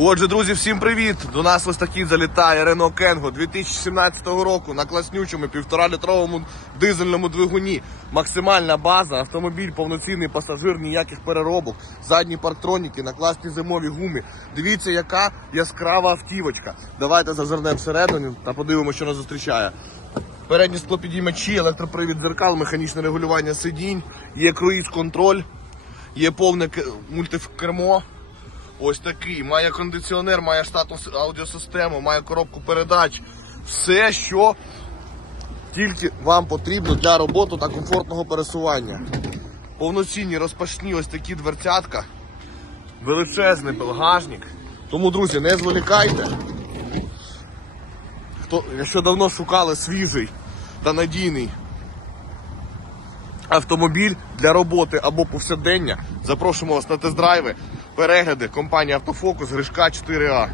Отже, друзі, всім привіт! До нас ось такий залітає Renault Kengo 2017 року на класнючому півтора-літровому дизельному двигуні. Максимальна база, автомобіль, повноцінний пасажир, ніяких переробок, задні парктроніки на класній зимовій гумі. Дивіться, яка яскрава автівочка. Давайте зазирнемо всередину та подивимося, що нас зустрічає. Передні склопідіймачі, електропривід дзеркал, механічне регулювання сидінь, є круїз-контроль, є повне мультикермо. Ось такий. Має кондиціонер, має штатну аудіосистему, має коробку передач. Все, що тільки вам потрібно для роботи та комфортного пересування. Повноцінні розпашні ось такі дверцятка, величезний багажник. Тому, друзі, не зволікайте. Хто, якщо давно шукали свіжий та надійний автомобіль для роботи або повсякдення, запрошуємо вас на тест-драйви, перегляди компанії Автофокус Гришка 4А.